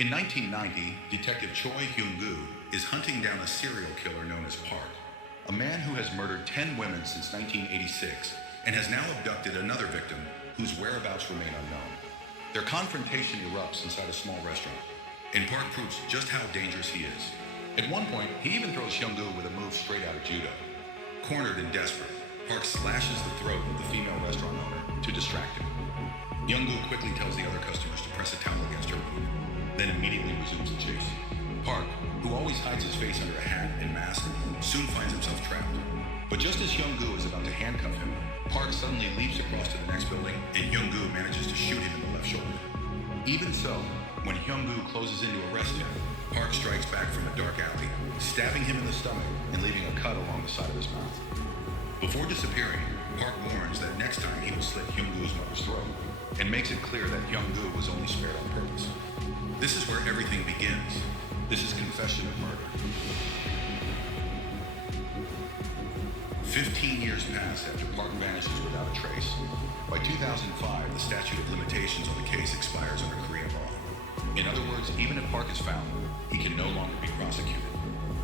In 1990, Detective Choi Hyung-gu is hunting down a serial killer known as Park, a man who has murdered 10 women since 1986 and has now abducted another victim whose whereabouts remain unknown. Their confrontation erupts inside a small restaurant, and Park proves just how dangerous he is. At one point, he even throws Hyung-gu with a move straight out of judo. Cornered and desperate, Park slashes the throat of the female restaurant owner to distract him. Hyung-gu quickly tells the other customers to press a towel against her wound, then immediately resumes the chase. Park, who always hides his face under a hat and mask, soon finds himself trapped. But just as Hyung-gu is about to handcuff him, Park suddenly leaps across to the next building, and Hyung-gu manages to shoot him in the left shoulder. Even so, when Hyung-gu closes in to arrest him, Park strikes back from a dark alley, stabbing him in the stomach and leaving a cut along the side of his mouth. Before disappearing, Park warns that next time he will slit Hyung-gu's mother's throat, and makes it clear that Hyung-gu was only spared on purpose. This is where everything begins. This is Confession of Murder. 15 years pass after Park vanishes without a trace. By 2005, the statute of limitations on the case expires under Korean law. In other words, even if Park is found, he can no longer be prosecuted.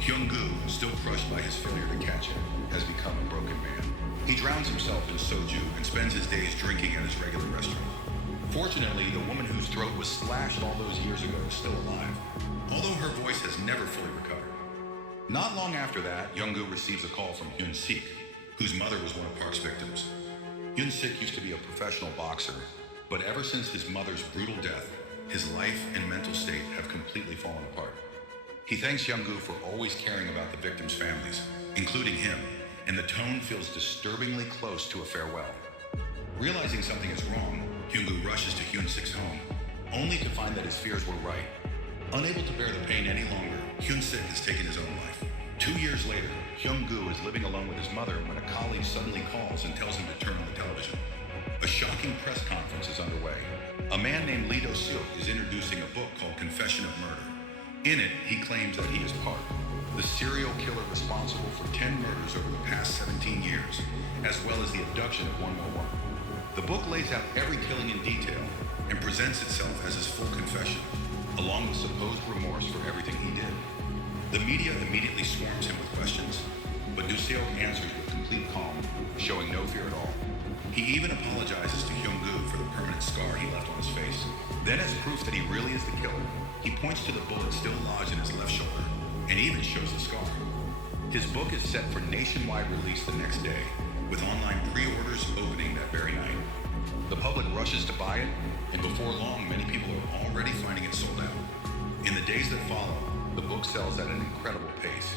Hyung-gu, still crushed by his failure to catch him, has become a broken man. He drowns himself in soju and spends his days drinking at his regular restaurant. Fortunately, the woman whose throat was slashed all those years ago is still alive, although her voice has never fully recovered. Not long after that, Hyung-gu receives a call from Hyun-sik, whose mother was one of Park's victims. Hyun-sik used to be a professional boxer, but ever since his mother's brutal death, his life and mental state have completely fallen apart. He thanks Hyung-gu for always caring about the victims' families, including him, and the tone feels disturbingly close to a farewell. Realizing something is wrong, Hyung-gu rushes to Hyun-sik's home, only to find that his fears were right. Unable to bear the pain any longer, Hyun-sik has taken his own life. 2 years later, Hyung-gu is living alone with his mother when a colleague suddenly calls and tells him to turn on the television. A shocking press conference is underway. A man named Lee Do-seok is introducing a book called Confession of Murder. In it, he claims that he is Park, the serial killer responsible for 10 murders over the past 17 years, as well as the abduction of one more woman. The book lays out every killing in detail and presents itself as his full confession, along with supposed remorse for everything he did. The media immediately swarms him with questions, but Do-seok answers with complete calm, showing no fear at all. He even apologizes to Hyung-gu for the permanent scar he left on his face. Then, as proof that he really is the killer, he points to the bullet still lodged in his left shoulder, and even shows the scar. His book is set for nationwide release the next day, with online pre-orders opening that very night. The public rushes to buy it, and before long, many people are already finding it sold out. In the days that follow, the book sells at an incredible pace.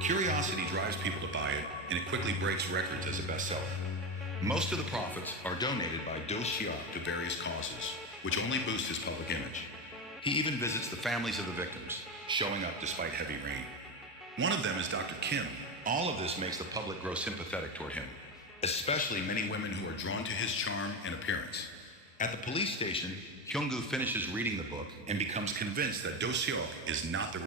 Curiosity drives people to buy it, and it quickly breaks records as a bestseller. Most of the profits are donated by Do-seok to various causes, which only boost his public image. He even visits the families of the victims, showing up despite heavy rain. One of them is Dr. Kim. All of this makes the public grow sympathetic toward him, especially many women who are drawn to his charm and appearance. At the police station, Hyung-gu finishes reading the book and becomes convinced that Do-seok is not the